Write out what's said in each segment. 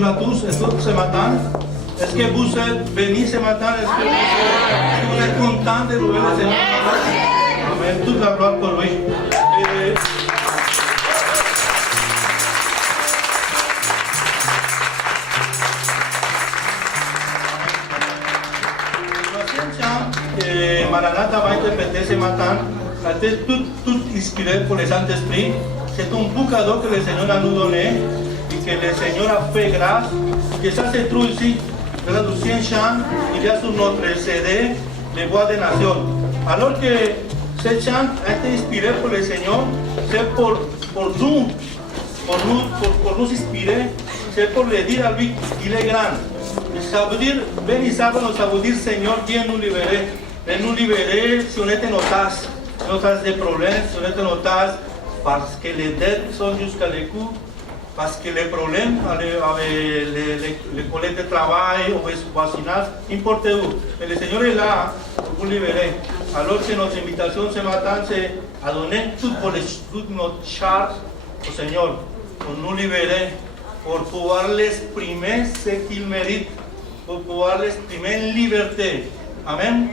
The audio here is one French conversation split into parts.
bonjour à tous et toutes ce matin. Est-ce que vous êtes bénis ce matin? Est-ce que vous êtes contents de louer le Seigneur? Amen. Toute la gloire pour lui. Maranatha va interpréter ce matin, a été tout inspiré pour le Saint-Esprit. C'est un beau cadeau que le Seigneur a nous donné et que le Seigneur a fait grâce. Que ça se trouve ici, dans la 12e chant, il y a sur notre CD, les voix des nations. Alors que ce chant a été inspiré pour le Seigneur, c'est pour nous inspirer, c'est pour lui dire à lui qu'il est grand. Ça veut dire, bénissable, ça veut dire Seigneur, viens nous libérer. Viens nous libérer si on est en otage de problèmes, si on est en otage parce que les dettes sont jusqu'à les coups, parce que les problèmes avec les collègues de travail ou le voisinage, n'importe où. Mais le Seigneur est là pour vous libérer. Alors que notre invitation ce matin, c'est à donner toute notre charge au Seigneur pour nous libérer, pour pouvoir l'exprimer ce qu'il mérite, pour pouvoir l'exprimer en liberté. Amen.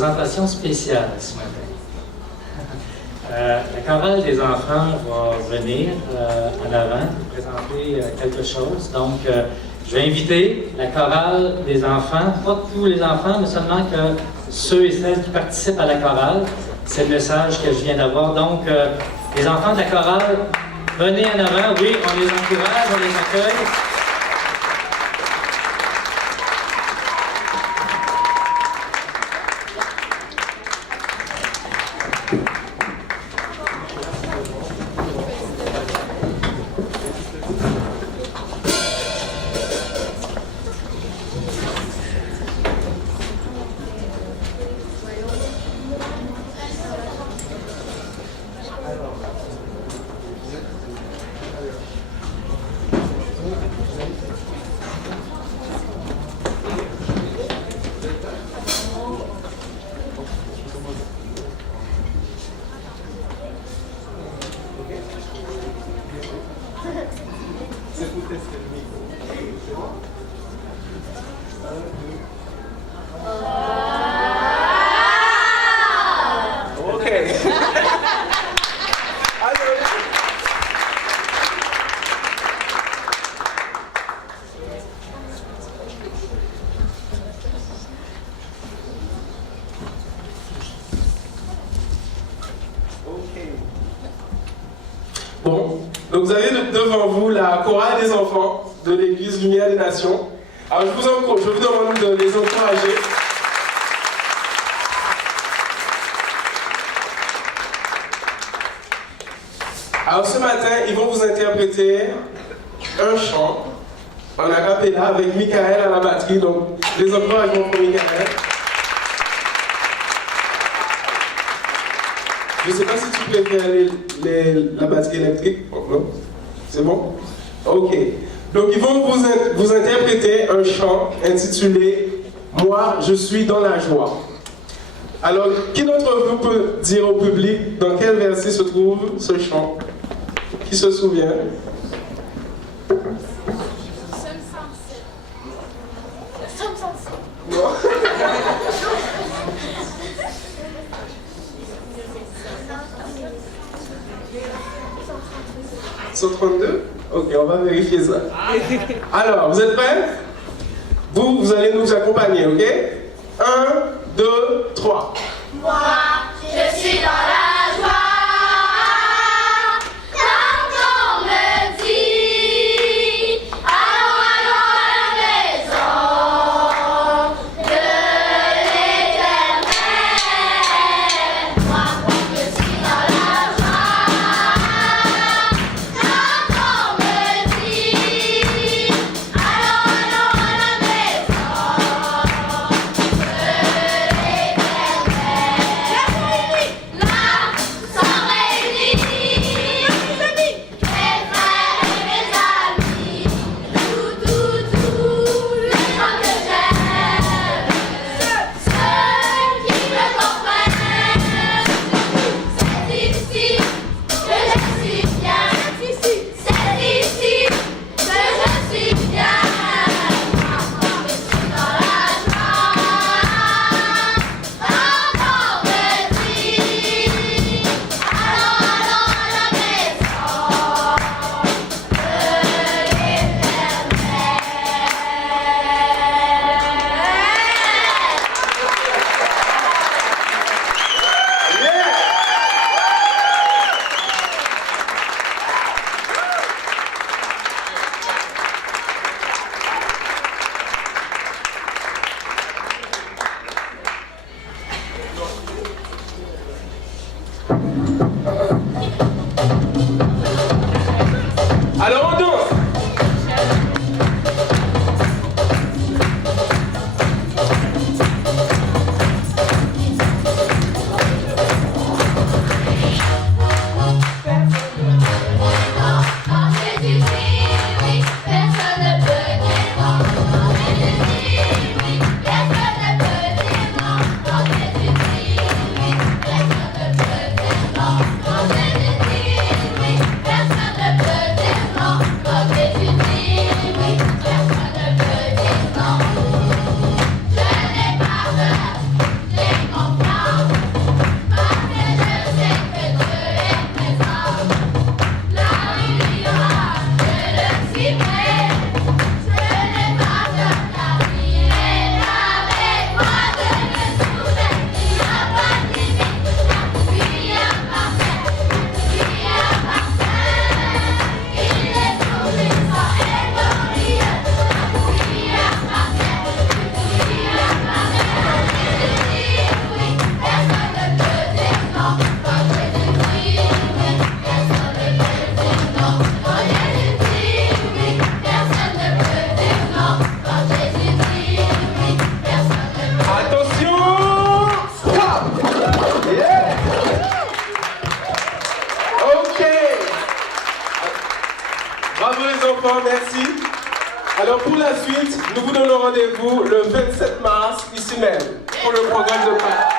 présentation spéciale ce matin. La chorale des enfants va venir en avant pour présenter quelque chose. Donc, je vais inviter la chorale des enfants, pas tous les enfants, mais seulement que ceux et celles qui participent à la chorale. C'est le message que je viens d'avoir. Donc, les enfants de la chorale, venez en avant. Oui, on les encourage, on les accueille. Bon, donc vous avez devant vous la chorale des enfants de l'église Lumière des Nations. Alors je vous demande de les encourager. Alors ce matin, ils vont vous interpréter un chant en a cappella avec Michael à la batterie. Donc les encouragements pour Michael. Je ne sais pas si tu préfères la batterie électrique. Oh, non? C'est bon? Ok. Donc ils vont vous interpréter un chant intitulé « Moi, je suis dans la joie ». Alors, qui d'entre vous peut dire au public dans quel verset se trouve ce chant? Qui se souvient? Non? 132? Ok, on va vérifier ça. Alors, vous êtes prêts? Vous allez nous accompagner, ok? 1, 2, 3. Moi, je suis dans la joie. Quand on me dit, allons, allons à la maison de l'Éternel. Moi, je suis dans la joie. Quand on me dit, allons, allons à la maison de l'Éternel. La Alors pour la suite, nous vous donnons rendez-vous le 27 mars, ici même, pour le programme de Pâques.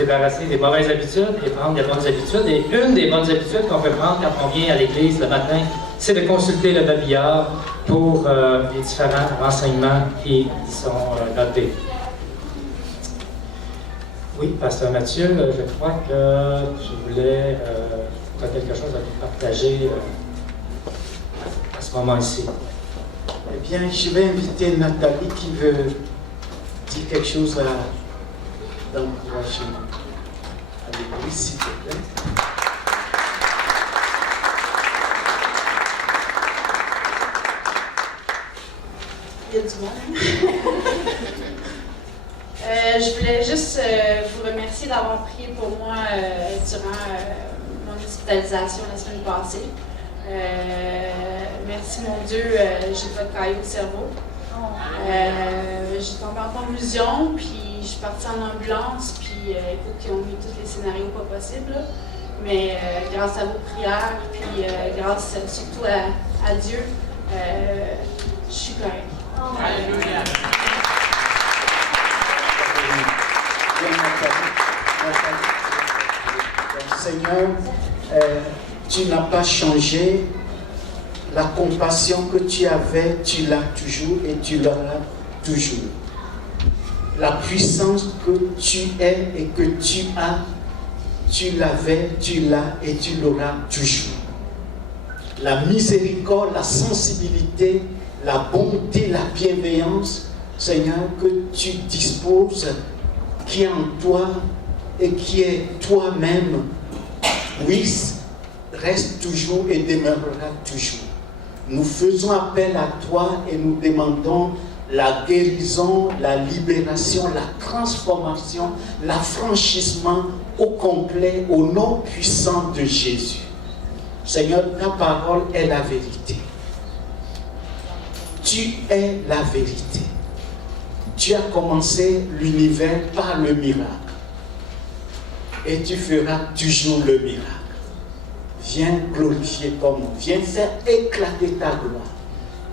Débarrasser des mauvaises habitudes et prendre des bonnes habitudes. Et une des bonnes habitudes qu'on peut prendre quand on vient à l'église le matin, c'est de consulter le babillard pour les différents renseignements qui sont notés. Oui, Pasteur Mathieu, je crois que tu voulais tu as quelque chose à nous partager à ce moment-ci. Eh bien, je vais inviter Nathalie qui veut dire quelque chose d'encourager à l'église, s'il te plaît. Il y a du monde. Je voulais juste vous remercier d'avoir prié pour moi durant mon hospitalisation la semaine passée. Merci mon Dieu, j'ai pas de caillot au cerveau. J'ai tombé en convulsion, puis je suis partie en ambulance, puis écoute, ils ont mis tous les scénarios pas possibles. Là. Mais grâce à vos prières, puis grâce surtout à Dieu, je suis correcte. Alléluia. Seigneur, tu n'as pas changé. La compassion que tu avais, tu l'as toujours et tu l'auras toujours. La puissance que tu es et que tu as, tu l'avais, tu l'as et tu l'auras toujours. La miséricorde, la sensibilité, la bonté, la bienveillance, Seigneur, que tu disposes, qui est en toi et qui est toi-même, oui, reste toujours et demeurera toujours. Nous faisons appel à toi et nous demandons la guérison, la libération, la transformation, l'affranchissement au complet, au nom puissant de Jésus. Seigneur, ta parole est la vérité. Tu es la vérité. Tu as commencé l'univers par le miracle. Et tu feras toujours le miracle. Viens glorifier ton nom. Viens faire éclater ta gloire.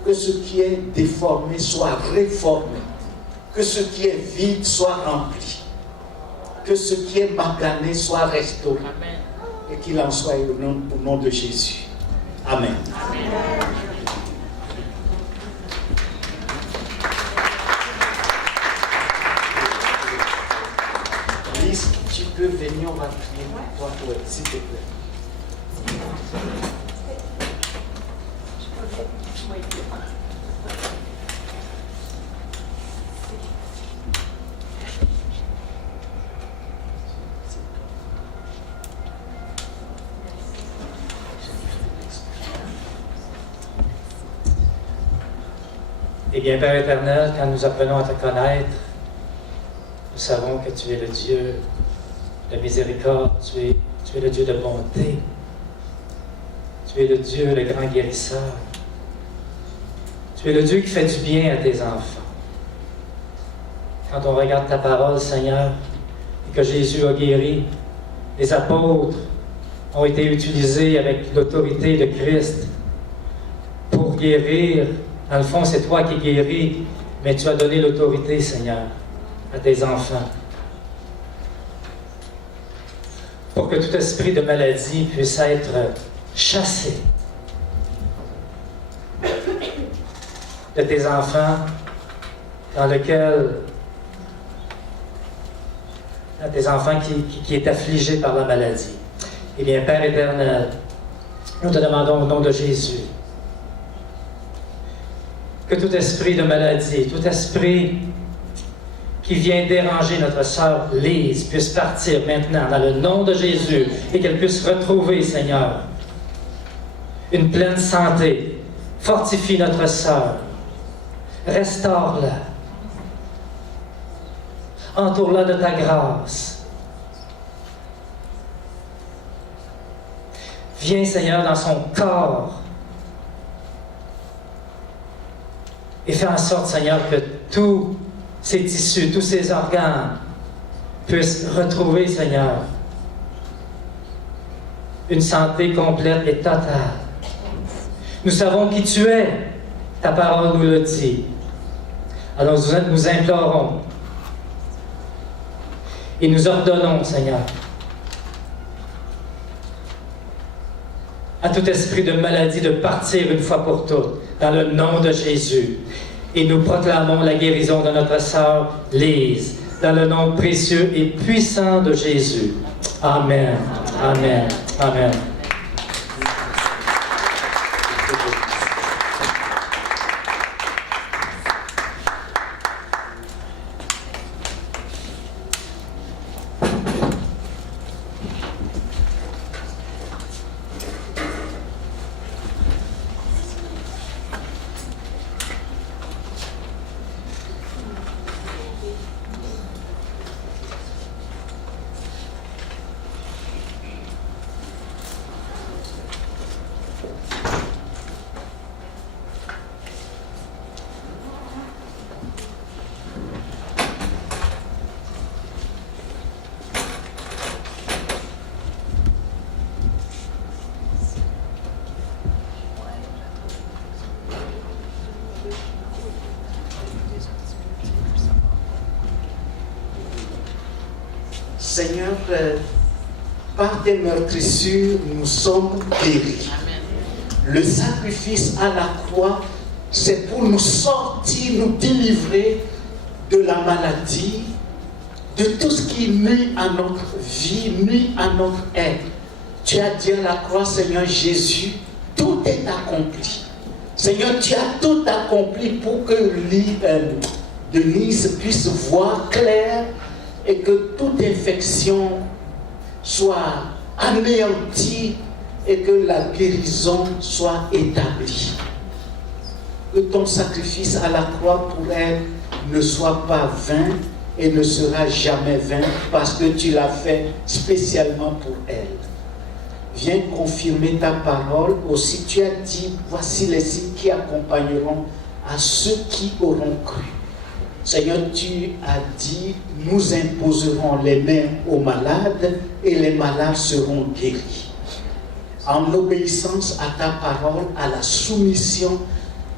Que ce qui est déformé soit réformé. Que ce qui est vide soit rempli. Que ce qui est magané soit restauré. Amen. Et qu'il en soit au nom de Jésus. Amen. Amen. Lise, tu peux venir, on va prier pour toi, s'il te plaît. Eh bien, Père éternel, quand nous apprenons à te connaître, nous savons que tu es le Dieu de miséricorde, tu es le Dieu de bonté, tu es le Dieu, le grand guérisseur. Tu es le Dieu qui fait du bien à tes enfants. Quand on regarde ta parole, Seigneur, et que Jésus a guéri, les apôtres ont été utilisés avec l'autorité de Christ pour guérir. Dans le fond, c'est toi qui guéris, mais tu as donné l'autorité, Seigneur, à tes enfants. Pour que tout esprit de maladie puisse être chassé de tes enfants, dans tes enfants qui est affligé par la maladie. Eh bien, Père éternel, nous te demandons au nom de Jésus que tout esprit de maladie, tout esprit qui vient déranger notre sœur Lise puisse partir maintenant dans le nom de Jésus et qu'elle puisse retrouver, Seigneur, une pleine santé. Fortifie notre sœur. Restaure-la. Entoure-la de ta grâce. Viens, Seigneur, dans son corps. Et fais en sorte, Seigneur, que tous ses tissus, tous ses organes puissent retrouver, Seigneur, une santé complète et totale. Nous savons qui tu es, ta parole nous le dit. Alors nous implorons et nous ordonnons, Seigneur, à tout esprit de maladie de partir une fois pour toutes, dans le nom de Jésus. Et nous proclamons la guérison de notre sœur Lise, dans le nom précieux et puissant de Jésus. Amen. Amen. Amen. Seigneur, par tes meurtrissures, nous sommes guéris. Le sacrifice à la croix, c'est pour nous sortir, nous délivrer de la maladie, de tout ce qui nuit à notre vie, nuit à notre être. Tu as dit à la croix, Seigneur Jésus, tout est accompli. Seigneur, tu as tout accompli pour que Denise puisse voir clair et que toute infection soit anéantie et que la guérison soit établie. Que ton sacrifice à la croix pour elle ne soit pas vain et ne sera jamais vain parce que tu l'as fait spécialement pour elle. Viens confirmer ta parole. Aussi tu as dit, voici les signes qui accompagneront à ceux qui auront cru. Seigneur, tu as dit, nous imposerons les mains aux malades et les malades seront guéris. En obéissance à ta parole, à la soumission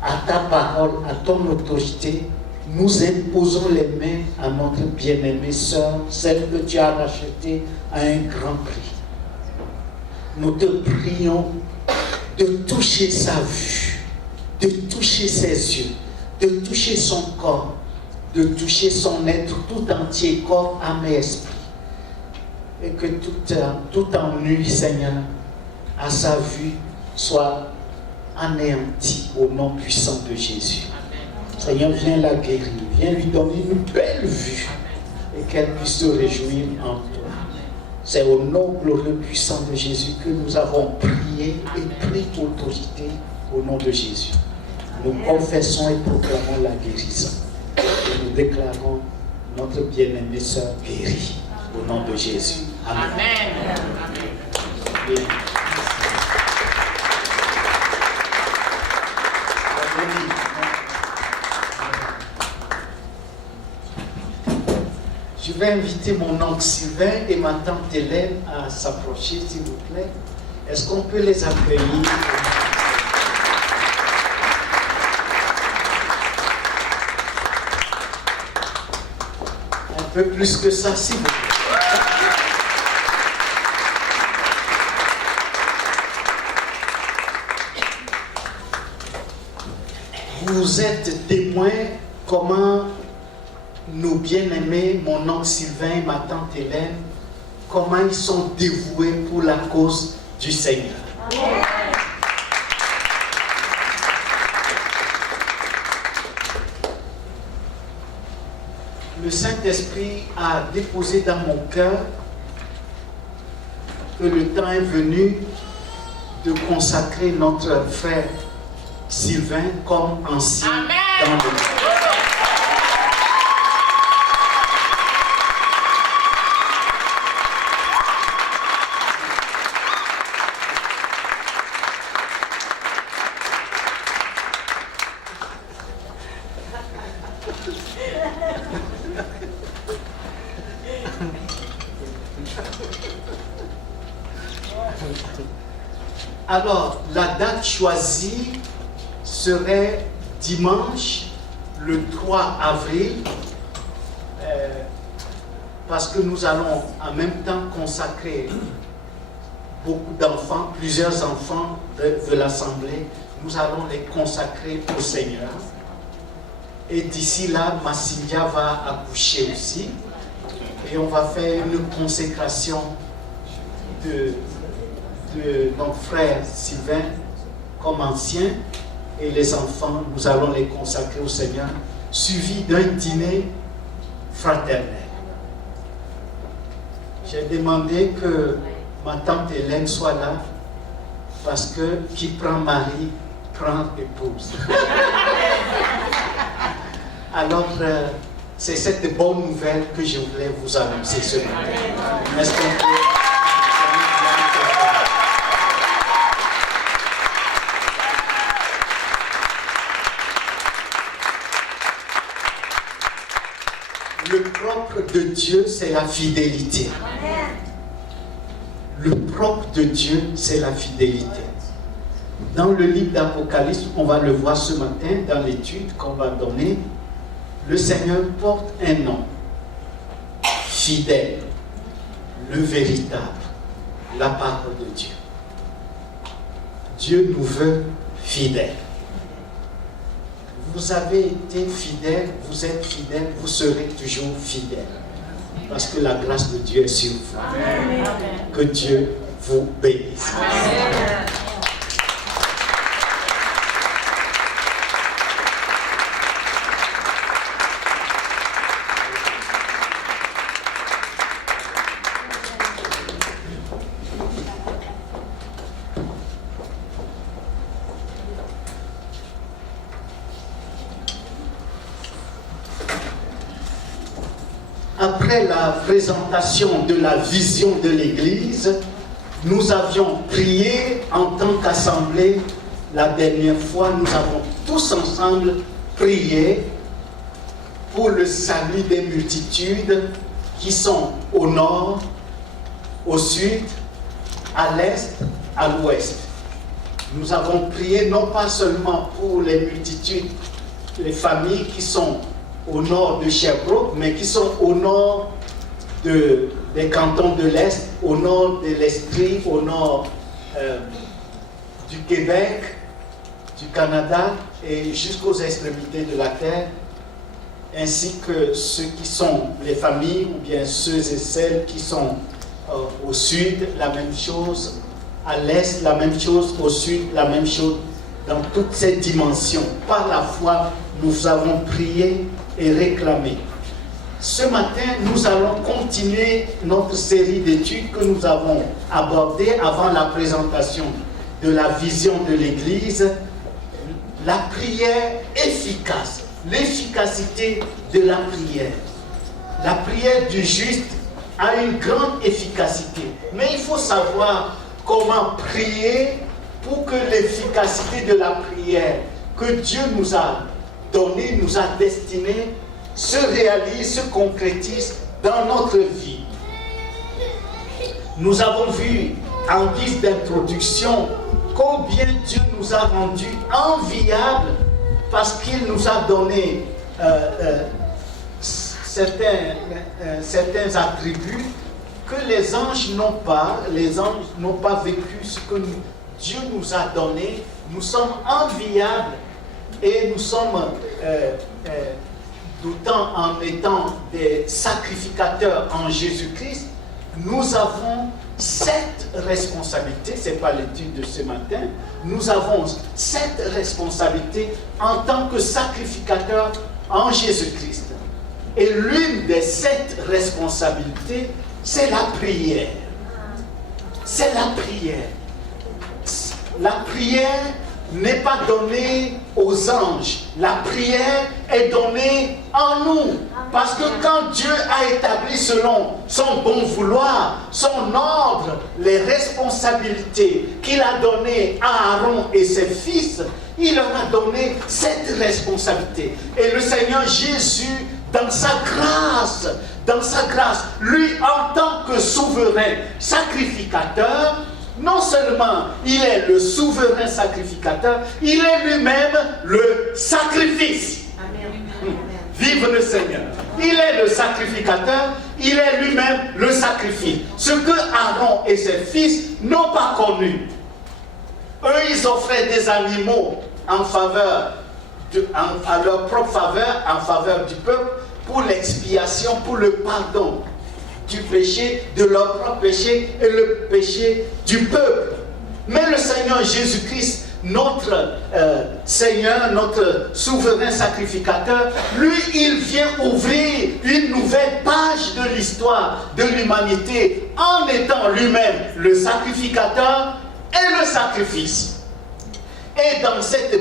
à ta parole, à ton autorité, nous imposons les mains à notre bien-aimée sœur, celle que tu as rachetée à un grand prix. Nous te prions de toucher sa vue, de toucher ses yeux, de toucher son corps, de toucher son être tout entier, corps, âme et esprit. Et que tout ennui, Seigneur, à sa vue soit anéanti au nom puissant de Jésus. Seigneur, viens la guérir, viens lui donner une belle vue et qu'elle puisse se réjouir en toi. C'est au nom glorieux puissant de Jésus que nous avons prié et pris autorité au nom de Jésus. Nous confessons et proclamons la guérison. Et nous déclarons notre bien-aimée sœur guérie au nom de Jésus. Amen. Amen. Je vais inviter mon oncle Sylvain et ma tante Hélène à s'approcher, s'il vous plaît. Est-ce qu'on peut les accueillir? Un peu plus que ça, s'il vous plaît. Vous êtes témoins comment nos bien-aimés, mon oncle Sylvain et ma tante Hélène, comment ils sont dévoués pour la cause du Seigneur. Le Saint-Esprit a déposé dans mon cœur que le temps est venu de consacrer notre frère Sylvain comme ancien dans le monde. Alors, la date choisie serait dimanche, le 3 avril, parce que nous allons en même temps consacrer beaucoup d'enfants, plusieurs enfants de l'Assemblée, nous allons les consacrer au Seigneur. Et d'ici là, Massindia va accoucher aussi. Et on va faire une consécration de notre frère Sylvain comme ancien. Et les enfants, nous allons les consacrer au Seigneur, suivi d'un dîner fraternel. J'ai demandé que ma tante Hélène soit là, parce que qui prend mari, prend épouse. Alors, c'est cette bonne nouvelle que je voulais vous annoncer ce matin. Est-ce qu'on peut... Le propre de Dieu, c'est la fidélité. Le propre de Dieu, c'est la fidélité. Dans le livre d'Apocalypse, on va le voir ce matin dans l'étude qu'on va donner. Le Seigneur porte un nom, fidèle, le véritable, la parole de Dieu. Dieu nous veut fidèles. Vous avez été fidèle, vous êtes fidèle, vous serez toujours fidèle. Parce que la grâce de Dieu est sur vous. Amen. Que Dieu vous bénisse. Amen. Après la présentation de la vision de l'Église, nous avions prié en tant qu'assemblée. La dernière fois, nous avons tous ensemble prié pour le salut des multitudes qui sont au nord, au sud, à l'est, à l'ouest. Nous avons prié non pas seulement pour les multitudes, les familles qui sont au nord de Sherbrooke, mais qui sont au nord des cantons de l'Est, au nord de l'Estrie, au nord du Québec, du Canada et jusqu'aux extrémités de la terre, ainsi que ceux qui sont les familles ou bien ceux et celles qui sont au sud, la même chose, à l'Est, la même chose, au sud, la même chose, dans toutes ces dimensions. Par la foi, nous avons prié et réclamé. Ce matin, nous allons continuer notre série d'études que nous avons abordées avant la présentation de la vision de l'Église. La prière efficace, l'efficacité de la prière. La prière du juste a une grande efficacité. Mais il faut savoir comment prier pour que l'efficacité de la prière que Dieu nous a donnée, nous a destinée, se réalise, se concrétise dans notre vie. Nous avons vu en guise d'introduction combien Dieu nous a rendus enviables parce qu'il nous a donné certains attributs que les anges n'ont pas. Les anges n'ont pas vécu ce que Dieu nous a donné. Nous sommes enviables et nous sommes, d'autant en étant des sacrificateurs en Jésus-Christ, nous avons cette responsabilité, ce n'est pas l'étude de ce matin, nous avons cette responsabilité en tant que sacrificateurs en Jésus-Christ. Et l'une des 7 responsabilités, c'est la prière. C'est la prière. La prière n'est pas donnée aux anges. La prière est donnée en nous. Parce que quand Dieu a établi selon son bon vouloir, son ordre, les responsabilités qu'il a données à Aaron et ses fils, il leur a donné cette responsabilité. Et le Seigneur Jésus, dans sa grâce, lui en tant que souverain sacrificateur, Non seulement il est le souverain sacrificateur, il est lui-même le sacrifice. Vive le Seigneur. Il est le sacrificateur, il est lui-même le sacrifice. Ce que Aaron et ses fils n'ont pas connu. Eux, ils offraient des animaux en faveur, à leur propre faveur, en faveur du peuple, pour l'expiation, pour le pardon du péché, de leur propre péché et le péché du peuple. Mais le Seigneur Jésus-Christ, notre Seigneur, notre souverain sacrificateur, lui, il vient ouvrir une nouvelle page de l'histoire de l'humanité en étant lui-même le sacrificateur et le sacrifice. Et dans cette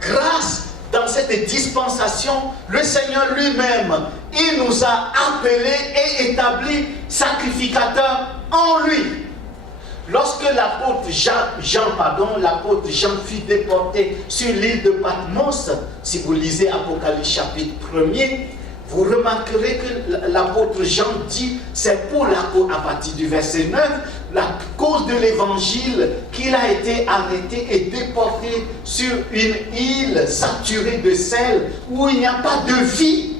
grâce, dans cette dispensation, le Seigneur lui-même, il nous a appelés et établis sacrificateurs en lui. Lorsque l'apôtre Jean fut déporté sur l'île de Patmos, si vous lisez Apocalypse chapitre 1er, vous remarquerez que l'apôtre Jean dit, c'est pour à partir du verset 9, la cause de l'évangile qu'il a été arrêté et déporté sur une île saturée de sel où il n'y a pas de vie,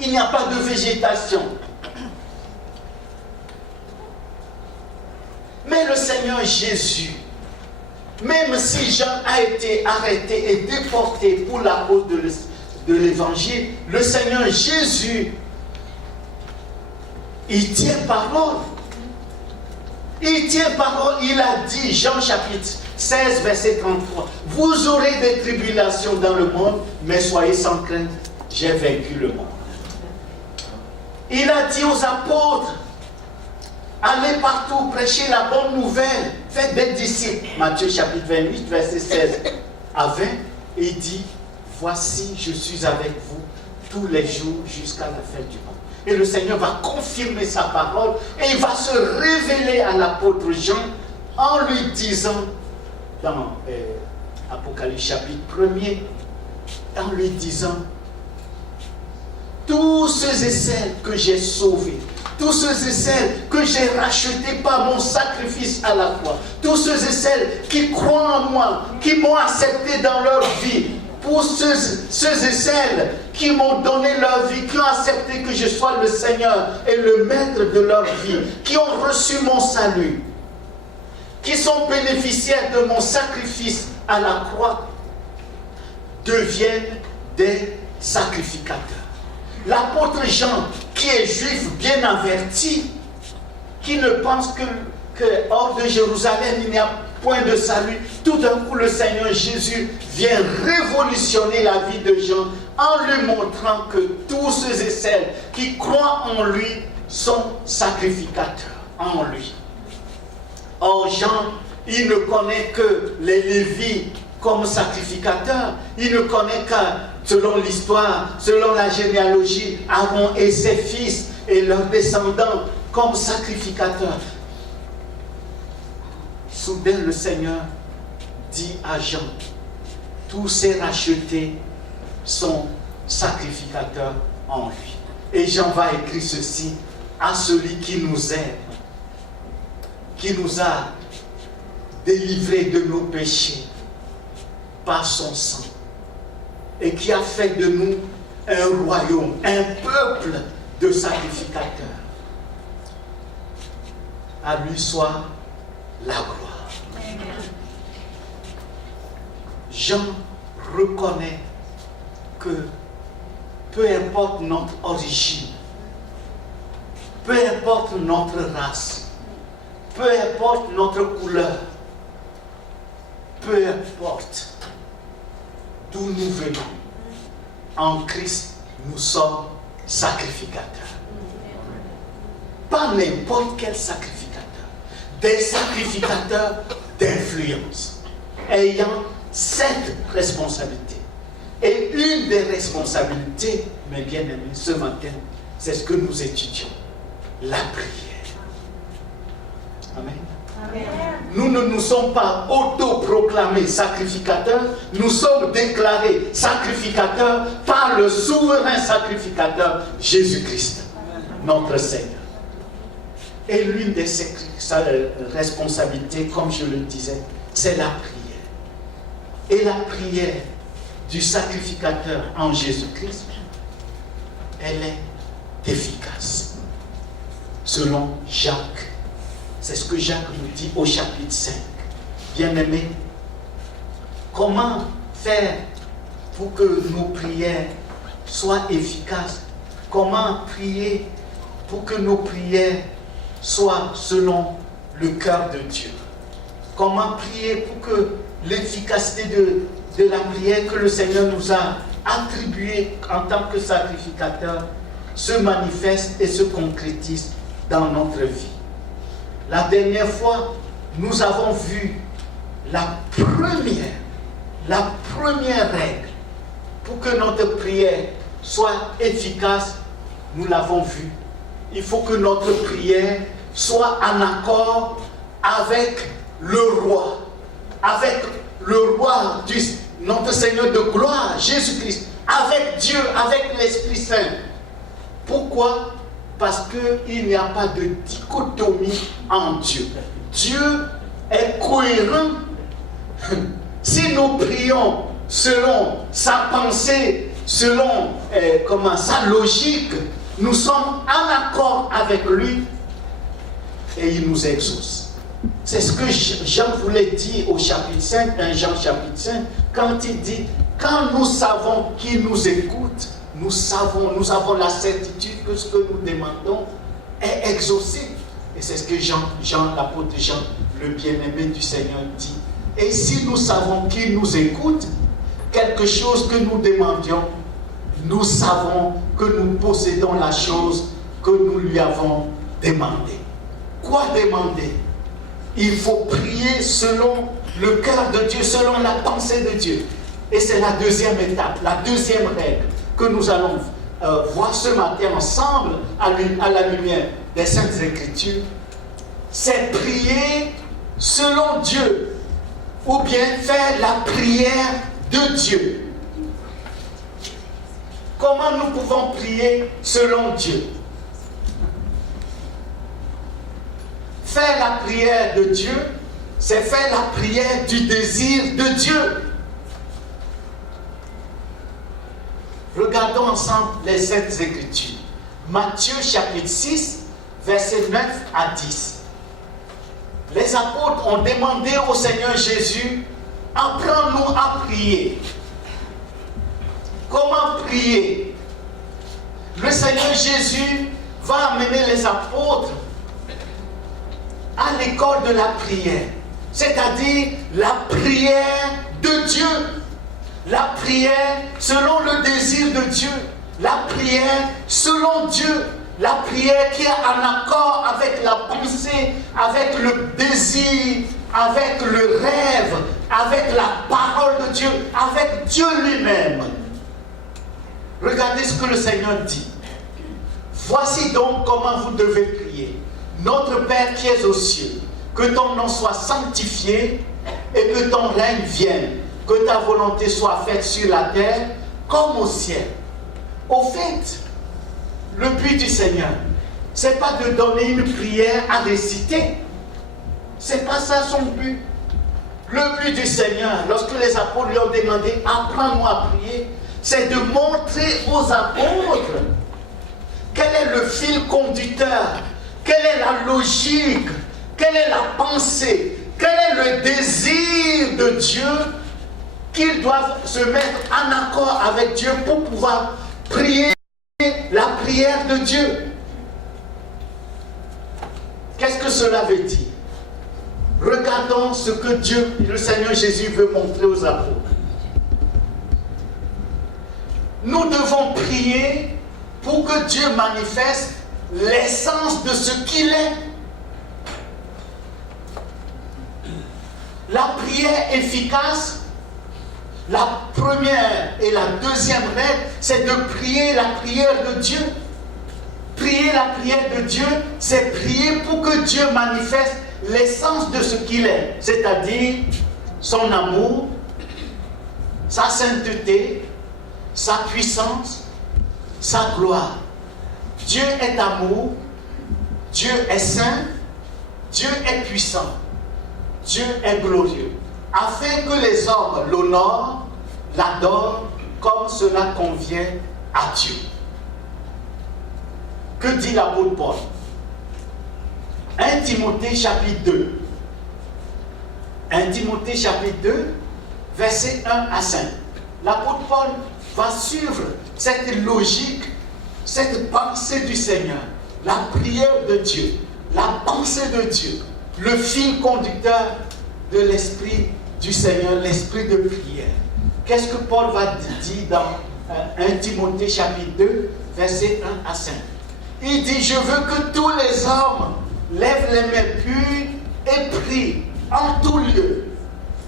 il n'y a pas de végétation. Mais le Seigneur Jésus, même si Jean a été arrêté et déporté pour la cause de l'évangile, le Seigneur Jésus, il tient parole. Il tient parole, il a dit, Jean chapitre 16, verset 33, vous aurez des tribulations dans le monde, mais soyez sans crainte, j'ai vaincu le monde. Il a dit aux apôtres, allez partout, prêchez la bonne nouvelle, faites des disciples. Matthieu chapitre 28, verset 16 à 20, et il dit, voici, je suis avec vous tous les jours jusqu'à la fin du monde. Et le Seigneur va confirmer sa parole et il va se révéler à l'apôtre Jean en lui disant, dans Apocalypse chapitre 1er, en lui disant, tous ceux et celles que j'ai sauvés, tous ceux et celles que j'ai rachetés par mon sacrifice à la croix, tous ceux et celles qui croient en moi, qui m'ont accepté dans leur vie, pour ceux et celles qui m'ont donné leur vie, qui ont accepté que je sois le Seigneur et le maître de leur vie, qui ont reçu mon salut, qui sont bénéficiaires de mon sacrifice à la croix, deviennent des sacrificateurs. L'apôtre Jean, qui est juif bien averti, qui ne pense que hors de Jérusalem, il n'y a point de salut, tout d'un coup le Seigneur Jésus vient révolutionner la vie de Jean en lui montrant que tous ceux et celles qui croient en lui sont sacrificateurs en lui. Or Jean, il ne connaît que les Lévites comme sacrificateurs, il ne connaît qu'à, selon l'histoire, selon la généalogie, Aaron et ses fils et leurs descendants comme sacrificateurs. Soudain, le Seigneur dit à Jean, tous ces rachetés sont sacrificateurs en lui. Et Jean va écrire ceci à celui qui nous aime, qui nous a délivrés de nos péchés par son sang et qui a fait de nous un royaume, un peuple de sacrificateurs. À lui soit la gloire. Jean reconnaît que peu importe notre origine, peu importe notre race, peu importe notre couleur, peu importe d'où nous venons, en Christ nous sommes sacrificateurs. Pas n'importe quel sacrificateur, des sacrificateurs d'influence, ayant cette responsabilité. Et une des responsabilités, mes bien-aimés, ce matin, c'est ce que nous étudions, la prière. Amen. Amen. Nous ne nous sommes pas autoproclamés sacrificateurs, nous sommes déclarés sacrificateurs par le souverain sacrificateur Jésus-Christ, notre Seigneur. Et l'une de ses responsabilités, comme je le disais, c'est la prière. Et la prière du sacrificateur en Jésus-Christ, elle est efficace. Selon Jacques, c'est ce que Jacques nous dit au chapitre 5. Bien-aimés, comment faire pour que nos prières soient efficaces? Comment prier pour que nos prières soient selon le cœur de Dieu? Comment prier pour que l'efficacité de la prière que le Seigneur nous a attribuée en tant que sacrificateur se manifeste et se concrétise dans notre vie? La dernière fois, nous avons vu la première règle pour que notre prière soit efficace. Nous l'avons vu. Il faut que notre prière soit en accord avec le roi, notre Seigneur de gloire, Jésus-Christ, avec Dieu, avec l'Esprit Saint. Pourquoi? Parce qu'il n'y a pas de dichotomie en Dieu. Dieu est cohérent. Si nous prions selon sa pensée, selon sa logique, nous sommes en accord avec lui et il nous exauce. C'est ce que Jean voulait dire au chapitre 5, 1 Jean chapitre 5, quand il dit, quand nous savons qu'il nous écoute, nous avons la certitude que ce que nous demandons est exaucé. Et c'est ce que l'apôtre Jean, le bien-aimé du Seigneur, dit. Et si nous savons qu'il nous écoute, quelque chose que nous demandions, nous savons que nous possédons la chose que nous lui avons demandée. Quoi demander? Il faut prier selon le cœur de Dieu, selon la pensée de Dieu. Et c'est la deuxième étape, la deuxième règle que nous allons voir ce matin ensemble à la lumière des Saintes Écritures. C'est prier selon Dieu ou bien faire la prière de Dieu. Comment nous pouvons prier selon Dieu? Faire la prière de Dieu, c'est faire la prière du désir de Dieu. Regardons ensemble les Saintes Écritures. Matthieu chapitre 6, versets 9 à 10. Les apôtres ont demandé au Seigneur Jésus, apprends-nous à prier. Comment prier? Le Seigneur Jésus va amener les apôtres à l'école de la prière, c'est-à-dire la prière de Dieu, la prière selon le désir de Dieu, la prière selon Dieu, la prière qui est en accord avec la pensée, avec le désir, avec le rêve, avec la parole de Dieu, avec Dieu lui-même. Regardez ce que le Seigneur dit. Voici donc comment vous devez prier. Notre Père qui es aux cieux, que ton nom soit sanctifié et que ton règne vienne, que ta volonté soit faite sur la terre comme au ciel. Au fait, le but du Seigneur, ce n'est pas de donner une prière à réciter. Ce n'est pas ça son but. Le but du Seigneur, lorsque les apôtres lui ont demandé « Apprends-moi à prier », c'est de montrer aux apôtres quel est le fil conducteur, quelle est la logique, quelle est la pensée, quel est le désir de Dieu qu'ils doivent se mettre en accord avec Dieu pour pouvoir prier la prière de Dieu. Qu'est-ce que cela veut dire? Regardons ce que Dieu, le Seigneur Jésus veut montrer aux apôtres. Nous devons prier pour que Dieu manifeste l'essence de ce qu'il est. La prière efficace, la première et la deuxième règle, c'est de prier la prière de Dieu. Prier la prière de Dieu, c'est prier pour que Dieu manifeste l'essence de ce qu'il est, c'est-à-dire son amour, sa sainteté, sa puissance, sa gloire. Dieu est amour, Dieu est saint, Dieu est puissant, Dieu est glorieux, afin que les hommes l'honorent, l'adorent comme cela convient à Dieu. Que dit l'apôtre Paul? 1 Timothée chapitre 2. 1 Timothée chapitre 2, versets 1 à 5. L'apôtre Paul va suivre cette logique, cette pensée du Seigneur, la prière de Dieu, la pensée de Dieu, le fil conducteur de l'esprit du Seigneur, l'esprit de prière. Qu'est-ce que Paul va dire dans 1 Timothée chapitre 2, versets 1 à 5? Il dit, je veux que tous les hommes lèvent les mains pures et prient en tout lieu.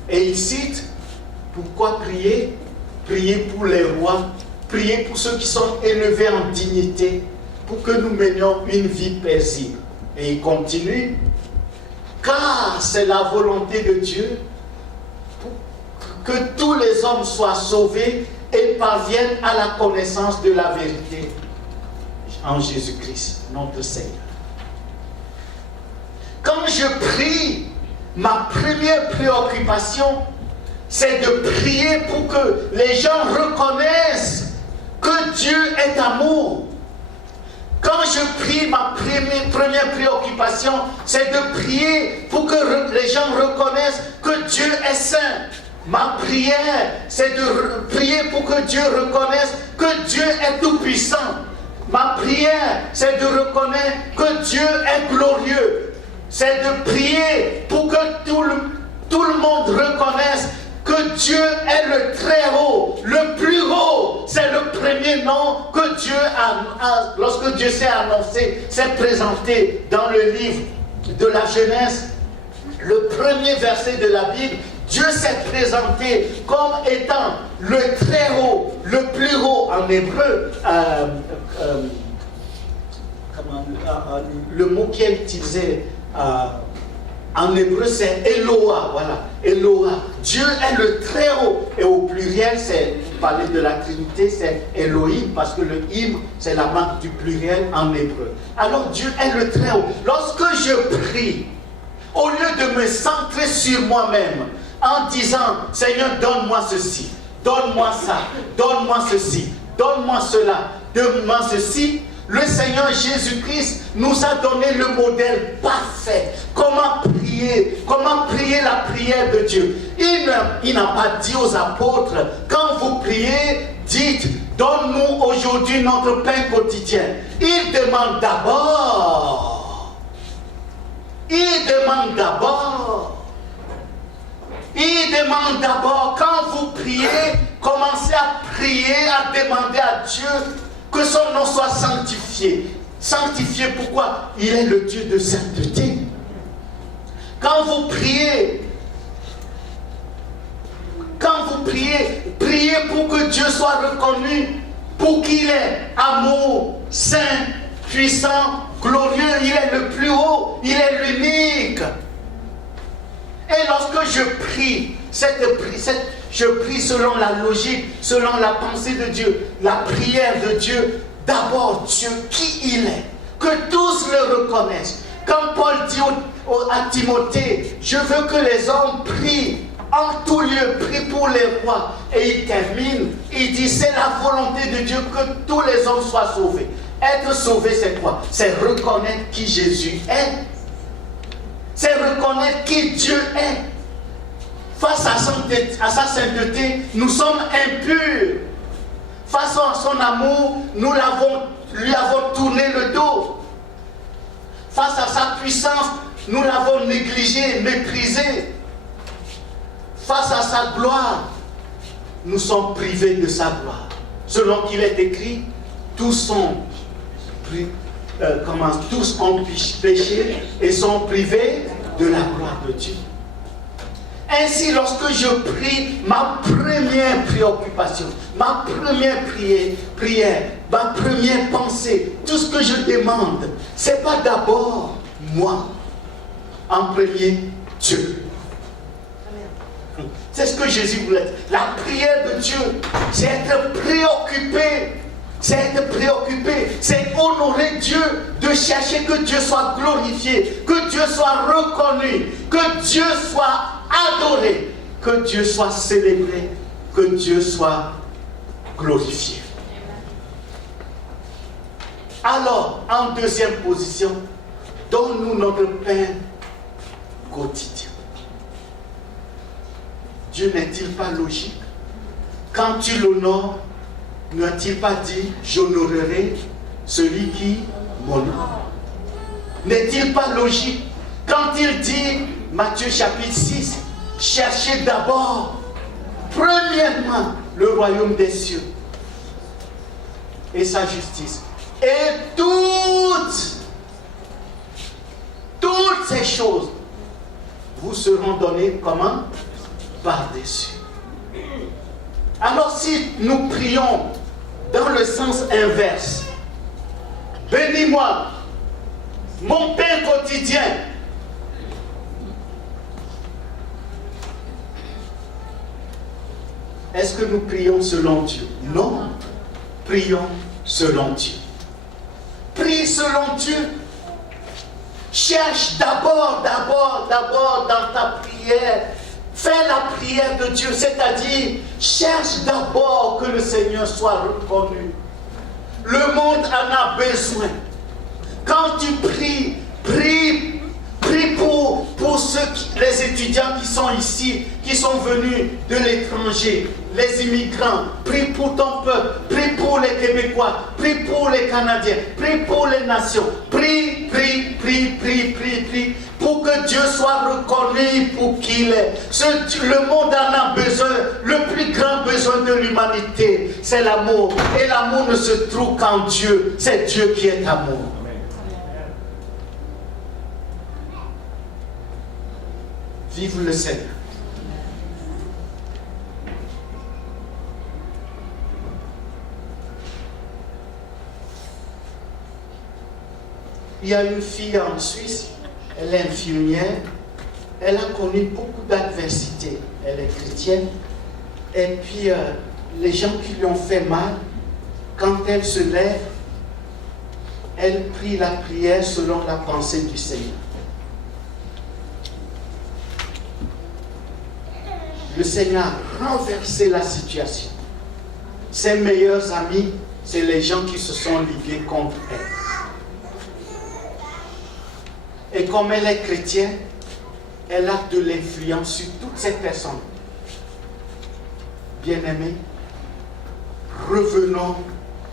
Et il cite, pourquoi prier? Prier pour les rois, prier pour ceux qui sont élevés en dignité, pour que nous menions une vie paisible. Et il continue, car c'est la volonté de Dieu que tous les hommes soient sauvés et parviennent à la connaissance de la vérité en Jésus-Christ, notre Seigneur. Quand je prie, ma première préoccupation, c'est de prier pour que les gens reconnaissent que Dieu est amour. Quand je prie, ma première préoccupation, c'est de prier pour que les gens reconnaissent que Dieu est saint. Ma prière, c'est de prier pour que Dieu reconnaisse que Dieu est tout-puissant. Ma prière, c'est de reconnaître que Dieu est glorieux. C'est de prier pour que tout le monde reconnaisse que Dieu est le très haut, le plus haut. C'est le premier nom que Dieu a, lorsque Dieu s'est annoncé, s'est présenté dans le livre de la Genèse, le premier verset de la Bible. Dieu s'est présenté comme étant le très haut, le plus haut en hébreu. Le mot qui est utilisé en hébreu, c'est Eloah. Voilà, Eloah. Dieu est le très haut. Et au pluriel, c'est, pour parler de la Trinité, c'est Elohim, parce que le him, c'est la marque du pluriel en hébreu. Alors Dieu est le très haut. Lorsque je prie, au lieu de me centrer sur moi-même, en disant, Seigneur, donne-moi ceci, donne-moi ça, donne-moi ceci, donne-moi cela, donne-moi ceci, le Seigneur Jésus-Christ nous a donné le modèle parfait. Comment prier la prière de Dieu. Il n'a pas dit aux apôtres, quand vous priez, dites, donne-nous aujourd'hui notre pain quotidien. Il demande d'abord, quand vous priez, commencez à prier, à demander à Dieu que son nom soit sanctifié. Sanctifié pourquoi? Il est le Dieu de sainteté. Quand vous priez, priez pour que Dieu soit reconnu pour qu'il est amour, saint, puissant, glorieux. Il est le plus haut, il est l'unique. Et lorsque je prie, je prie selon la logique, selon la pensée de Dieu, la prière de Dieu, d'abord Dieu, qui il est, que tous le reconnaissent. Quand Paul dit à Timothée, je veux que les hommes prient en tout lieu, prient pour les rois. Et il termine, il dit, c'est la volonté de Dieu que tous les hommes soient sauvés. Être sauvé, c'est quoi? C'est reconnaître qui Jésus est. C'est reconnaître qui Dieu est. Face à sa sainteté, nous sommes impurs. Face à son amour, nous lui avons tourné le dos. Face à sa puissance, nous l'avons négligé, méprisé. Face à sa gloire, nous sommes privés de sa gloire. Selon qu'il est écrit, tous ont péché et sont privés de la gloire de Dieu. Ainsi, lorsque je prie, ma première préoccupation, ma première prière, ma première pensée, tout ce que je demande, ce n'est pas d'abord moi, en premier Dieu. C'est ce que Jésus voulait. La prière de Dieu, c'est être préoccupé c'est être préoccupé, c'est honorer Dieu, de chercher que Dieu soit glorifié, que Dieu soit reconnu, que Dieu soit adoré, que Dieu soit célébré, que Dieu soit glorifié. Alors, en deuxième position, donne-nous notre pain quotidien. Dieu n'est-il pas logique? Quand tu l'honores, n'a-t-il pas dit « j'honorerai celui qui m'honore » N'est-il pas logique quand il dit, Matthieu chapitre 6, « cherchez d'abord, premièrement, le royaume des cieux et sa justice. Et toutes ces choses vous seront données comment? Par-dessus. » Alors si nous prions dans le sens inverse, bénis-moi mon pain quotidien, est-ce que nous prions selon Dieu? Non, prions selon Dieu. Prie selon Dieu. Cherche d'abord dans ta prière. Fais la prière de Dieu, c'est-à-dire cherche d'abord que le Seigneur soit reconnu. Le monde en a besoin. Quand tu pries, prie pour les étudiants qui sont ici, qui sont venus de l'étranger, les immigrants. Prie pour ton peuple, prie pour les Québécois, prie pour les Canadiens, prie pour les nations. Prie, pour que Dieu soit reconnu pour qui il est. Le monde en a besoin. Le plus grand besoin de l'humanité, c'est l'amour. Et l'amour ne se trouve qu'en Dieu. C'est Dieu qui est amour. Vive le Seigneur. Il y a une fille en Suisse, elle est infirmière, elle a connu beaucoup d'adversité, elle est chrétienne, et puis les gens qui lui ont fait mal, quand elle se lève, elle prie la prière selon la pensée du Seigneur. Le Seigneur a renversé la situation. Ses meilleurs amis, c'est les gens qui se sont ligués contre elle. Et comme elle est chrétienne, elle a de l'influence sur toutes ces personnes. Bien-aimés, revenons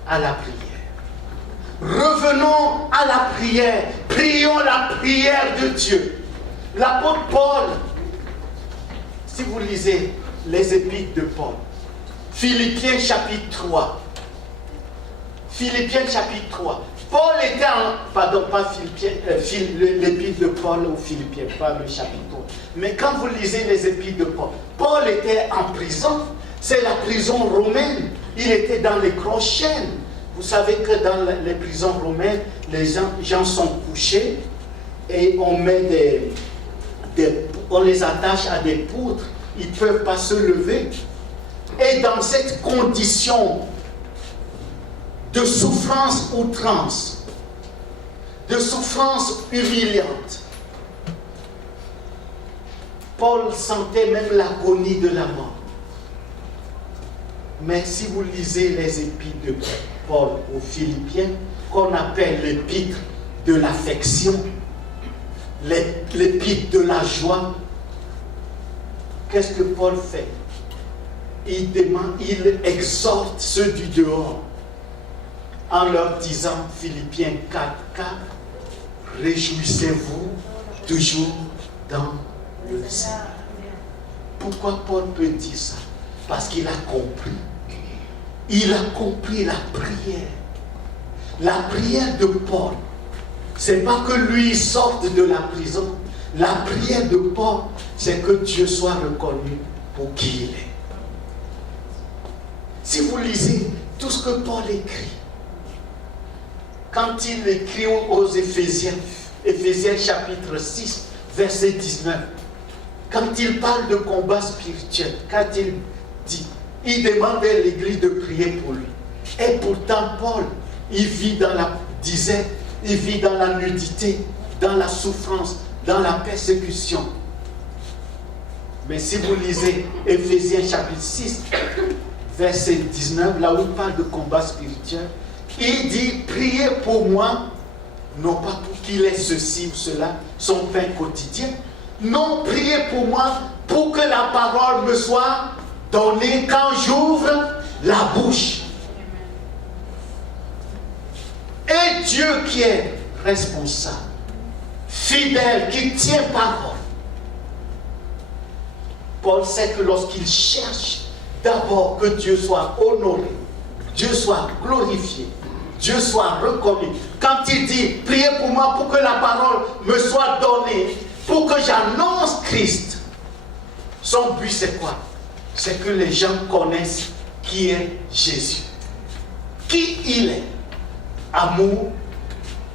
à la prière. Revenons à la prière. Prions la prière de Dieu. L'apôtre Paul, si vous lisez les épîtres de Paul, Philippiens chapitre 3. Philippiens chapitre 3. Paul était l'épître de Paul aux Philippiens, pas le chapitre 3. Mais quand vous lisez les épîtres de Paul, Paul était en prison. C'est la prison romaine. Il était dans les grosses chaînes. Vous savez que dans les prisons romaines, les gens sont couchés et on met on les attache à des poutres. Ils ne peuvent pas se lever. Et dans cette condition de souffrance outrance, de souffrance humiliante, Paul sentait même l'agonie de la mort. Mais si vous lisez les épîtres de Paul aux Philippiens, qu'on appelle l'épître de l'affection, l'épître de la joie, qu'est-ce que Paul fait? Il exhorte ceux du dehors en leur disant, Philippiens 4:4, réjouissez-vous toujours dans le Seigneur. Pourquoi Paul peut dire ça? Parce qu'il a compris. Il a compris la prière. La prière de Paul, c'est pas que lui sorte de la prison. La prière de Paul, c'est que Dieu soit reconnu pour qui il est. Si vous lisez tout ce que Paul écrit, quand il écrit aux Éphésiens, Éphésiens chapitre 6, verset 19, quand il parle de combat spirituel, quand il dit, il demande à l'église de prier pour lui. Et pourtant, Paul, il vit dans la nudité, dans la souffrance, dans la persécution. Mais si vous lisez Éphésiens chapitre 6, verset 19, là où il parle de combat spirituel, il dit, priez pour moi, non pas pour qu'il ait ceci ou cela, son pain quotidien. Non, priez pour moi, pour que la parole me soit donnée quand j'ouvre la bouche. Et Dieu qui est responsable, fidèle, qui tient parole. Paul sait que lorsqu'il cherche d'abord que Dieu soit honoré, Dieu soit glorifié, Dieu soit reconnu. Quand il dit, priez pour moi pour que la parole me soit donnée, pour que j'annonce Christ, son but c'est quoi? C'est que les gens connaissent qui est Jésus, qui il est. Amour,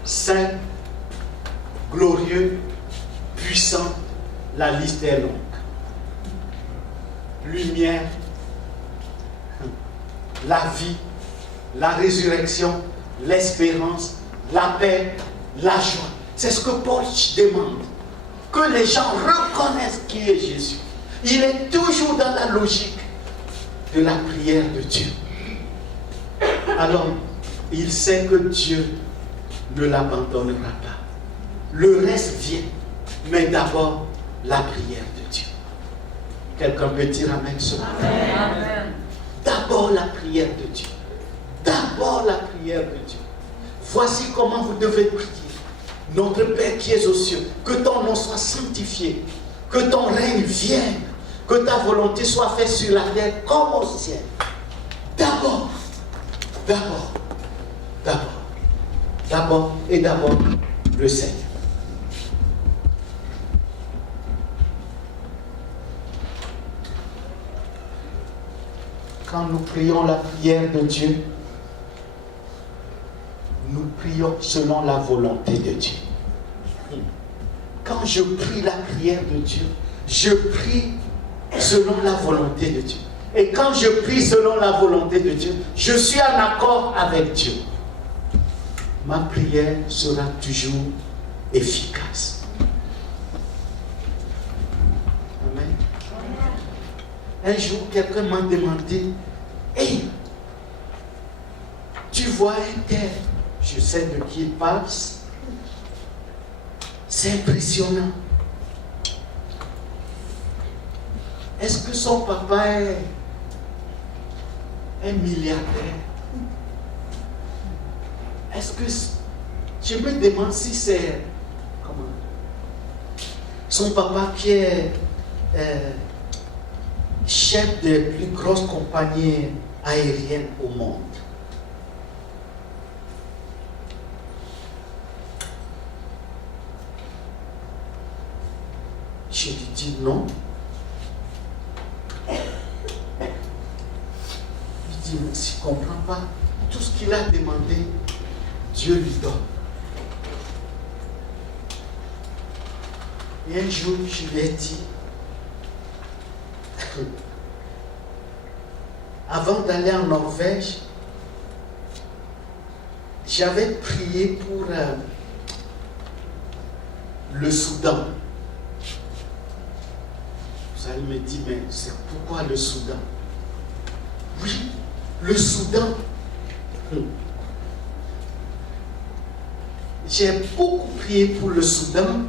saint, glorieux, puissant, la liste est longue. Lumière, la vie, la résurrection, l'espérance, la paix, la joie. C'est ce que Paul demande. Que les gens reconnaissent qui est Jésus. Il est toujours dans la logique de la prière de Dieu. Alors, il sait que Dieu ne l'abandonnera pas. Le reste vient, mais d'abord la prière de Dieu. Quelqu'un peut dire amen ce matin? Amen. D'abord la prière de Dieu. D'abord la prière de Dieu. Voici comment vous devez prier. Notre Père qui es aux cieux, que ton nom soit sanctifié, que ton règne vienne, que ta volonté soit faite sur la terre comme au ciel. D'abord, d'abord, d'abord, d'abord et d'abord le Seigneur. Quand nous prions la prière de Dieu, nous prions selon la volonté de Dieu. Quand je prie la prière de Dieu, je prie selon la volonté de Dieu. Et quand je prie selon la volonté de Dieu, je suis en accord avec Dieu. Ma prière sera toujours efficace. Amen. Un jour, quelqu'un m'a demandé, hey, tu vois un tel, je sais de qui il parle, c'est impressionnant. Est-ce que son papa est un milliardaire? Est-ce que, je me demande si c'est, comment, son papa qui est chef des plus grosses compagnies aériennes au monde. Je lui dis non. Il dit, mais s'il ne comprend pas, tout ce qu'il a demandé, Dieu lui donne. Et un jour, je lui ai dit, avant d'aller en Norvège, j'avais prié pour le Soudan. Vous allez me dire, mais c'est pourquoi le Soudan? Oui, le Soudan. J'ai beaucoup prié pour le Soudan.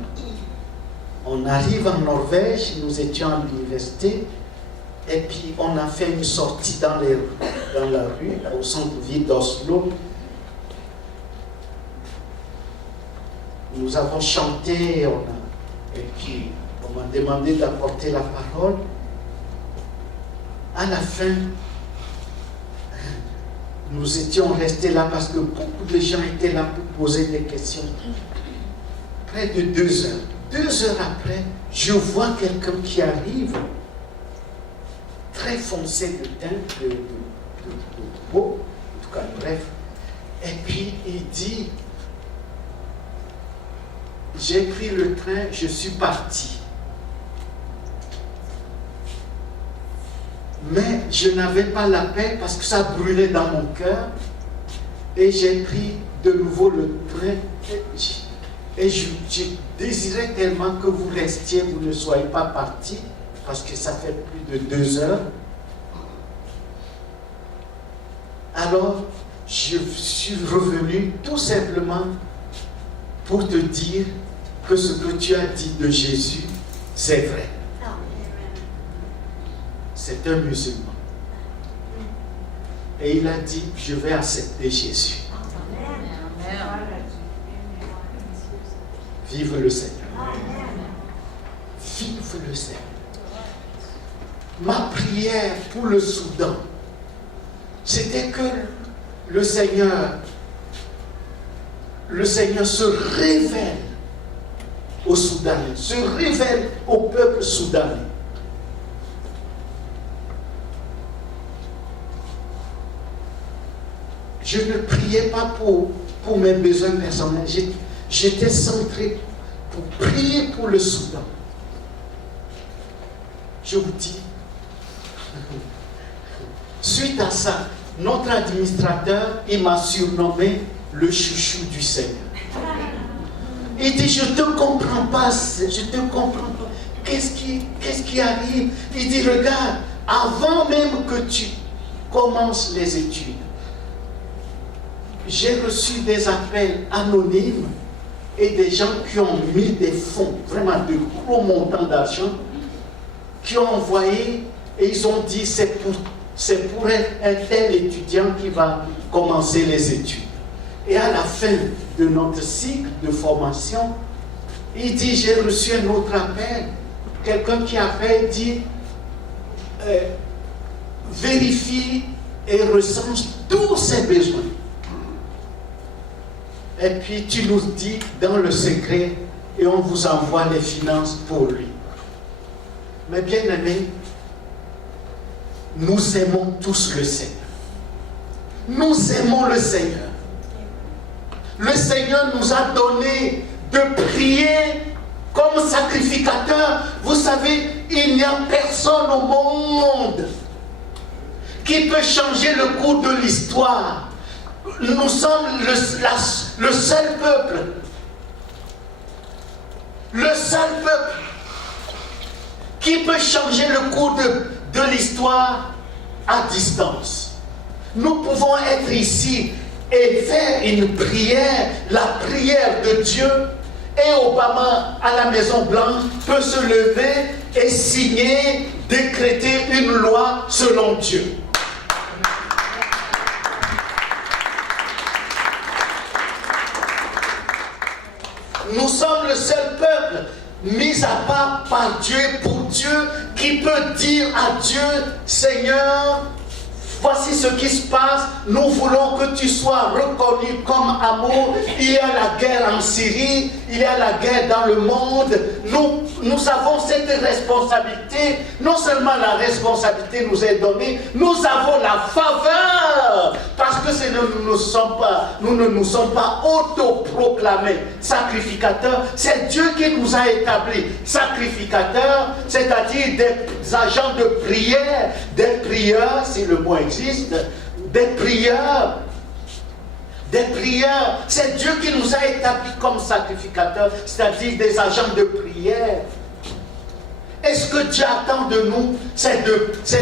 On arrive en Norvège, nous étions à l'université, et puis on a fait une sortie dans la rue, au centre-ville d'Oslo. Nous avons chanté, et puis on m'a demandé d'apporter la parole. À la fin, nous étions restés là parce que beaucoup de gens étaient là pour poser des questions. Près de 2 heures. 2 heures après, je vois quelqu'un qui arrive, très foncé de teint, de peau, en tout cas, bref. Et puis il dit, j'ai pris le train, je suis parti. Mais je n'avais pas la paix parce que ça brûlait dans mon cœur. Et j'ai pris de nouveau le train. Et je désirais tellement que vous restiez, vous ne soyez pas partis, parce que ça fait plus de 2 heures. Alors, je suis revenu tout simplement pour te dire que ce que tu as dit de Jésus, c'est vrai. C'est un musulman. Et il a dit, je vais accepter Jésus. Vive le Seigneur. Vive le Seigneur. Ma prière pour le Soudan, c'était que le Seigneur se révèle aux Soudanais, se révèle au peuple soudanais. Je ne priais pas pour mes besoins personnels. J'étais centré pour prier pour le Soudan. Je vous dis, suite à ça, notre administrateur, il m'a surnommé le chouchou du Seigneur. Il dit, je ne te comprends pas, je ne te comprends pas. Qu'est-ce qui arrive? Il dit, regarde, avant même que tu commences les études, j'ai reçu des appels anonymes et des gens qui ont mis des fonds, vraiment de gros montants d'argent, qui ont envoyé et ils ont dit c'est pour un tel étudiant qui va commencer les études. Et à la fin de notre cycle de formation, il dit j'ai reçu un autre appel, quelqu'un qui avait dit vérifie et recense tous ses besoins. Et puis tu nous dis dans le secret et on vous envoie les finances pour lui. Mais bien aimés, nous aimons tous le Seigneur. Nous aimons le Seigneur. Le Seigneur nous a donné de prier comme sacrificateur. Vous savez, il n'y a personne au monde qui peut changer le cours de l'histoire. Nous sommes le seul peuple. Le seul peuple qui peut changer le cours de l'histoire à distance. Nous pouvons être ici et faire une prière, la prière de Dieu, et Obama à la Maison Blanche peut se lever et signer, décréter une loi selon Dieu. Nous sommes le seul peuple mis à part par Dieu pour Dieu qui peut dire à Dieu, Seigneur, voici ce qui se passe, nous voulons que tu sois reconnu comme amour. Il y a la guerre en Syrie, il y a la guerre dans le monde. Nous avons cette responsabilité. Non seulement la responsabilité nous est donnée, nous avons la faveur. Parce que nous ne nous sommes pas autoproclamés sacrificateurs. C'est Dieu qui nous a établis sacrificateurs, c'est-à-dire des agents de prière, des prieurs, si le mot existe, des prieurs. C'est Dieu qui nous a établis comme sacrificateurs, c'est-à-dire des agents de prière. Et ce que Dieu attend de nous, c'est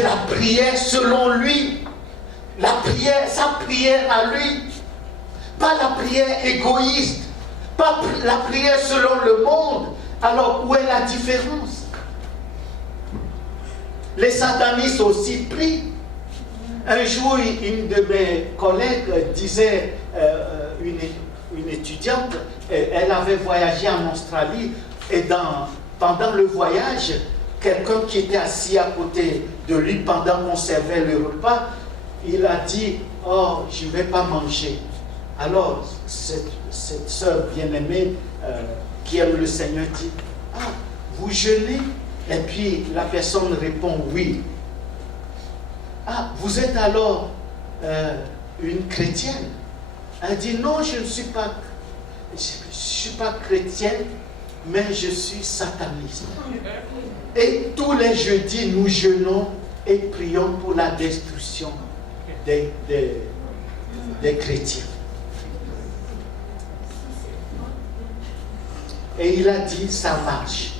la prière selon lui. La prière, sa prière à lui. Pas la prière égoïste. Pas la prière selon le monde. Alors où est la différence? Les satanistes aussi prient. Un jour, une de mes collègues disait, une étudiante, elle avait voyagé en Australie et pendant le voyage, quelqu'un qui était assis à côté de lui pendant qu'on servait le repas, il a dit, oh, je ne vais pas manger. Alors, cette sœur bien-aimée qui aime le Seigneur dit, ah, vous jeûnez? Et puis la personne répond, oui. Ah, vous êtes alors une chrétienne? Elle dit, non, je ne suis pas, chrétienne, mais je suis sataniste. Et tous les jeudis, nous jeûnons et prions pour la destruction des chrétiens. Et il a dit, ça marche.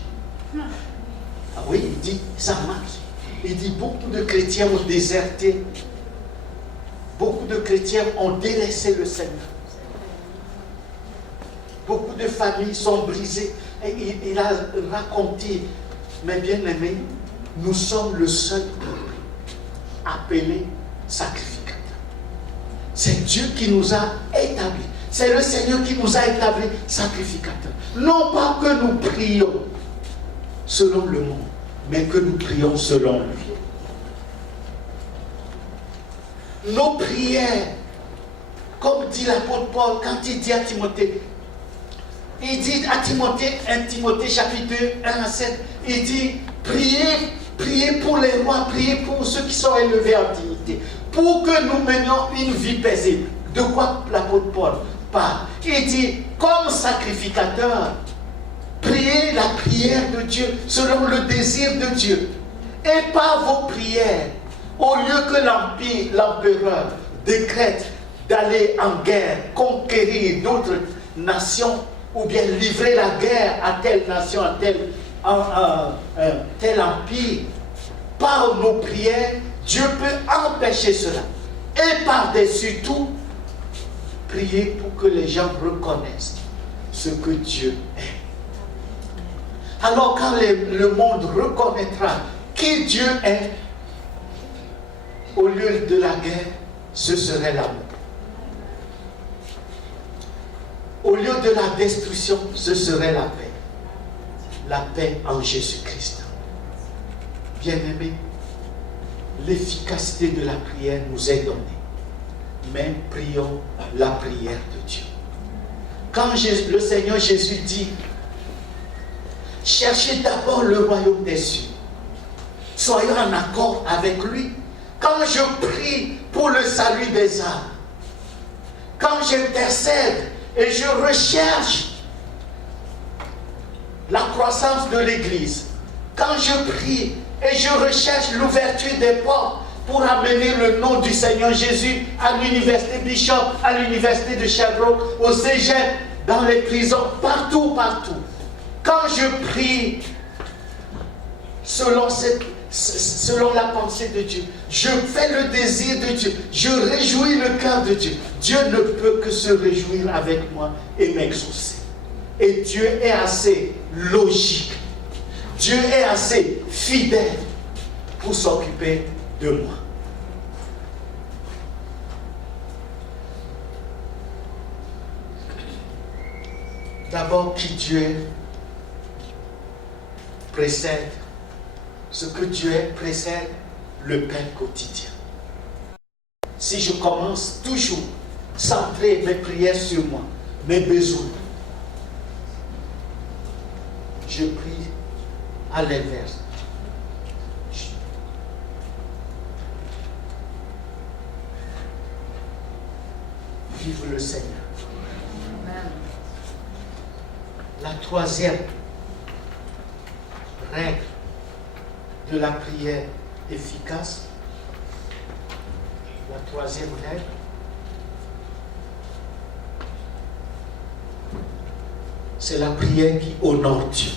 Ah oui, il dit, ça marche. Il dit, beaucoup de chrétiens ont déserté. Beaucoup de chrétiens ont délaissé le Seigneur. Beaucoup de familles sont brisées. Et il a raconté, mes bien-aimés, nous sommes le seul peuple appelé sacrificateur. C'est Dieu qui nous a établis. C'est le Seigneur qui nous a établis sacrificateurs. Non pas que nous prions selon le monde, mais que nous prions selon lui. Nos prières, comme dit l'apôtre Paul quand il dit à Timothée, il dit à Timothée, 1 Timothée chapitre 1 à 7, il dit, priez pour les rois, priez pour ceux qui sont élevés en dignité, pour que nous menions une vie paisible. De quoi l'apôtre Paul parle? Il dit, comme sacrificateur, priez la prière de Dieu selon le désir de Dieu. Et par vos prières, au lieu que l'empereur décrète d'aller en guerre, conquérir d'autres nations, ou bien livrer la guerre à telle nation, à tel empire, par nos prières, Dieu peut empêcher cela. Et par-dessus tout, prier pour que les gens reconnaissent ce que Dieu est. Alors quand le monde reconnaîtra qui Dieu est, au lieu de la guerre, ce serait l'amour. Au lieu de la destruction, ce serait la paix. La paix en Jésus-Christ. Bien-aimés, l'efficacité de la prière nous est donnée. Mais prions la prière de Dieu. Quand le Seigneur Jésus dit, cherchez d'abord le royaume des cieux. Soyons en accord avec lui. Quand je prie pour le salut des âmes, quand j'intercède et je recherche la croissance de l'Église, quand je prie et je recherche l'ouverture des portes pour amener le nom du Seigneur Jésus à l'université Bishop, à l'université de Sherbrooke, au cégep, dans les prisons, partout, partout. Quand je prie selon la pensée de Dieu, je fais le désir de Dieu, je réjouis le cœur de Dieu. Dieu ne peut que se réjouir avec moi et m'exaucer. Et Dieu est assez logique, Dieu est assez fidèle pour s'occuper de moi. D'abord, qui Dieu est précède, ce que Dieu est précède le pain quotidien. Si je commence toujours centrer mes prières sur moi, mes besoins, je prie à l'inverse. Vive le Seigneur. La troisième règle de la prière efficace, la troisième règle, c'est la prière qui honore Dieu.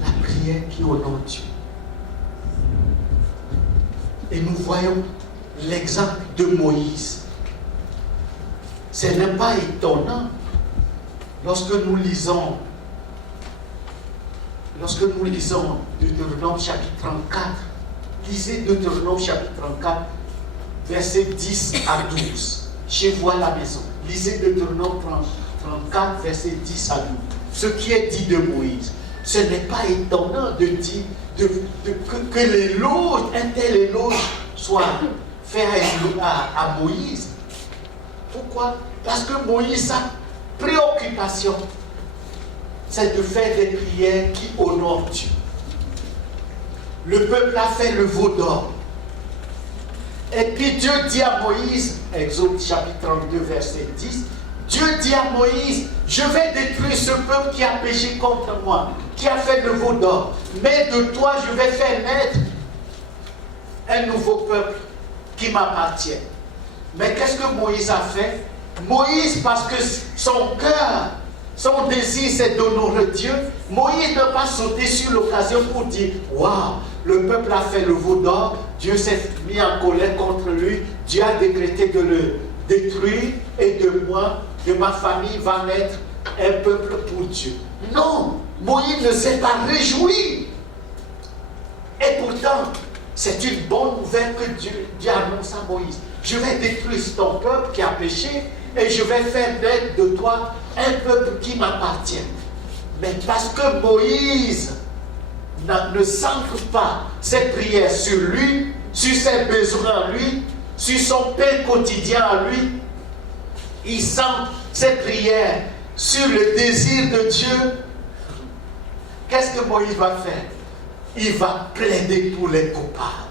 La prière qui honore Dieu. Et nous voyons l'exemple de Moïse. Ce n'est pas étonnant lorsque nous lisons Deutéronome chapitre 34. Lisez Deutéronome chapitre 34, versets 10 à 12. Chez vous à la maison. Lisez Deutéronome 34, versets 10 à 12. Ce qui est dit de Moïse. Ce n'est pas étonnant de dire que l'éloge, un tel éloge soit fait à Moïse. Pourquoi? Parce que Moïse, sa préoccupation, c'est de faire des prières qui honorent Dieu. Le peuple a fait le veau d'or. Et puis Dieu dit à Moïse, Exode chapitre 32, verset 10, Dieu dit à Moïse, je vais détruire ce peuple qui a péché contre moi, qui a fait le veau d'or. Mais de toi, je vais faire naître un nouveau peuple qui m'appartient. Mais qu'est-ce que Moïse a fait? Moïse, parce que son cœur, son désir, c'est d'honorer Dieu, Moïse n'a pas sauté sur l'occasion pour dire, waouh, le peuple a fait le veau d'or, Dieu s'est mis en colère contre lui, Dieu a décrété de le détruire, et de moi, de ma famille, va naître un peuple pour Dieu. Non, Moïse ne s'est pas réjoui. Et pourtant, c'est une bonne nouvelle que Dieu annonce à Moïse. Je vais détruire ton peuple qui a péché et je vais faire naître de toi un peuple qui m'appartient. Mais parce que Moïse ne centre pas ses prières sur lui, sur ses besoins à lui, sur son pain quotidien à lui, il centre ses prières sur le désir de Dieu. Qu'est-ce que Moïse va faire? Il va plaider pour les coupables.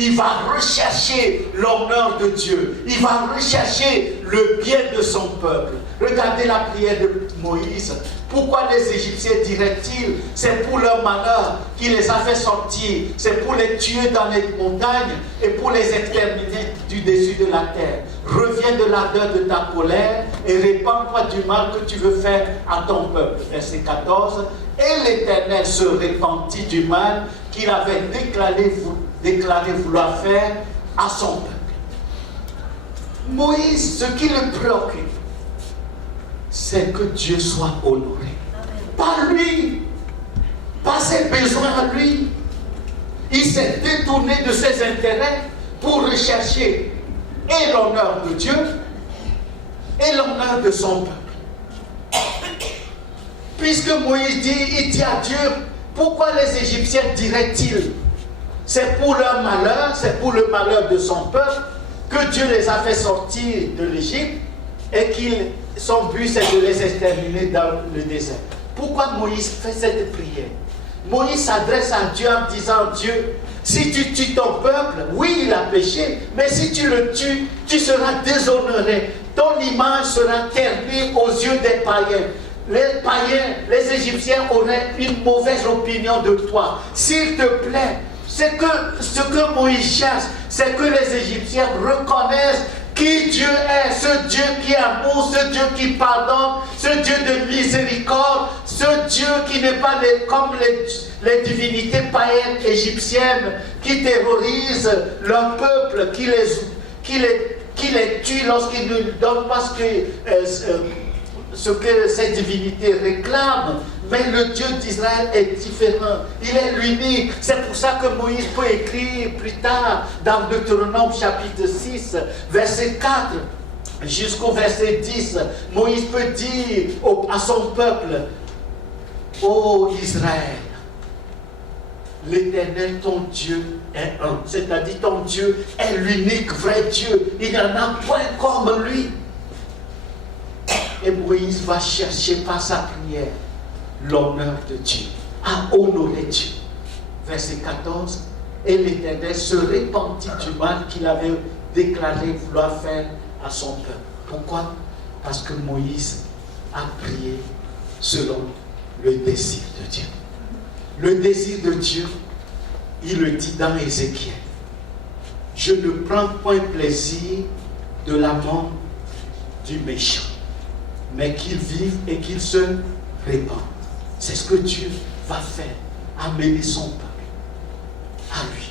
Il va rechercher l'honneur de Dieu. Il va rechercher le bien de son peuple. Regardez la prière de Moïse. Pourquoi les Égyptiens diraient-ils, c'est pour leur malheur qu'il les a fait sortir, c'est pour les tuer dans les montagnes et pour les exterminer du dessus de la terre. Reviens de l'ardeur de ta colère et répands-toi du mal que tu veux faire à ton peuple. Verset 14. Et l'Éternel se repentit du mal qu'il avait déclaré vouloir faire à son peuple. Moïse, ce qui le préoccupe, c'est que Dieu soit honoré. Pas lui, pas ses besoins à lui. Il s'est détourné de ses intérêts pour rechercher et l'honneur de Dieu et l'honneur de son peuple. Puisque Moïse dit, il dit à Dieu, pourquoi les Égyptiens diraient-ils, c'est pour leur malheur, c'est pour le malheur de son peuple que Dieu les a fait sortir de l'Égypte et son but c'est de les exterminer dans le désert. Pourquoi Moïse fait cette prière? Moïse s'adresse à Dieu en disant, Dieu, si tu tues ton peuple, oui il a péché, mais si tu le tues, tu seras déshonoré. Ton image sera ternie aux yeux des païens. Les païens, les Égyptiens auraient une mauvaise opinion de toi. S'il te plaît, ce que Moïse cherche, c'est que les Égyptiens reconnaissent qui Dieu est, ce Dieu qui amour, ce Dieu qui pardonne, ce Dieu de miséricorde, ce Dieu qui n'est pas comme les divinités païennes égyptiennes qui terrorisent leur peuple, qui les tuent lorsqu'ils ne donnent pas ce que ces divinités réclament. Mais le Dieu d'Israël est différent. Il est l'unique. C'est pour ça que Moïse peut écrire plus tard dans Deutéronome chapitre 6, verset 4 jusqu'au verset 10. Moïse peut dire à son peuple, ô Israël, l'Éternel, ton Dieu, est un. C'est-à-dire ton Dieu est l'unique vrai Dieu. Il n'y en a point comme lui. Et Moïse va chercher par sa prière l'honneur de Dieu, à honorer Dieu. Verset 14. Et l'Éternel se repentit du mal qu'il avait déclaré vouloir faire à son peuple. Pourquoi? Parce que Moïse a prié selon le désir de Dieu. Le désir de Dieu, il le dit dans Ézéchiel. Je ne prends point plaisir de la mort du méchant, mais qu'il vive et qu'il se répande. C'est ce que Dieu va faire, amener son peuple à lui,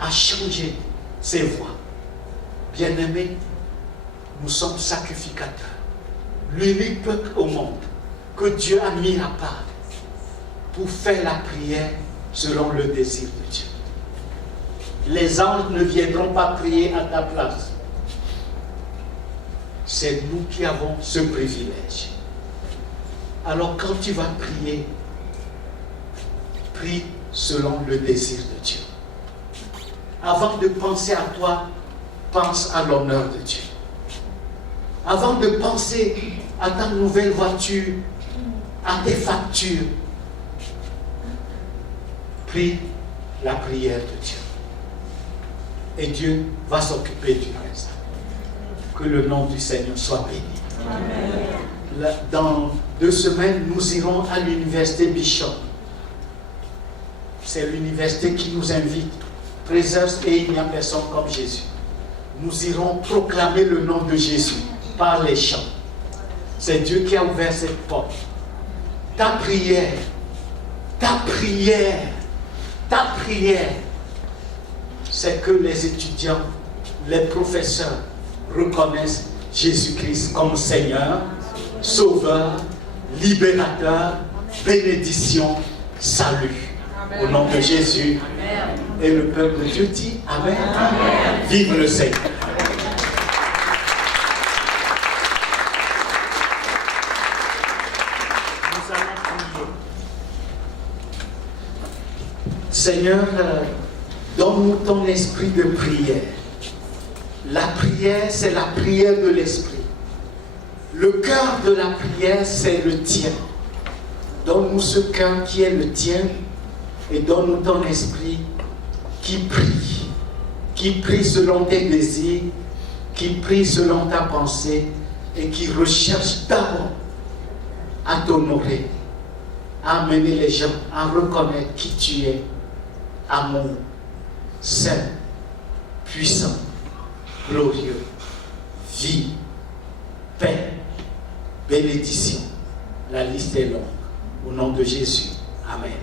à changer ses voies. Bien-aimés, nous sommes sacrificateurs. L'unique peuple au monde que Dieu a mis à part pour faire la prière selon le désir de Dieu. Les anges ne viendront pas prier à ta place. C'est nous qui avons ce privilège. Alors quand tu vas prier, prie selon le désir de Dieu. Avant de penser à toi, pense à l'honneur de Dieu. Avant de penser à ta nouvelle voiture, à tes factures, prie la prière de Dieu. Et Dieu va s'occuper du reste. Que le nom du Seigneur soit béni. Dans 2 semaines, nous irons à l'université Bishop. C'est l'université qui nous invite. Présence et il n'y a personne comme Jésus. Nous irons proclamer le nom de Jésus par les chants. C'est Dieu qui a ouvert cette porte. Ta prière, c'est que les étudiants, les professeurs reconnaissent Jésus-Christ comme Seigneur, Sauveur, Libérateur, bénédiction, salut. Au nom de Jésus. Amen. Et le peuple de Dieu dit Amen. Amen. Vive le Seigneur. Nous allons prier. Seigneur, donne-nous ton esprit de prière. La prière, c'est la prière de l'esprit. Le cœur de la prière, c'est le tien. Donne-nous ce cœur qui est le tien et donne-nous ton esprit qui prie selon tes désirs, qui prie selon ta pensée et qui recherche d'abord à t'honorer, à amener les gens à reconnaître qui tu es, amour, saint, puissant, glorieux, vie, paix, bénédiction. La liste est longue. Au nom de Jésus. Amen.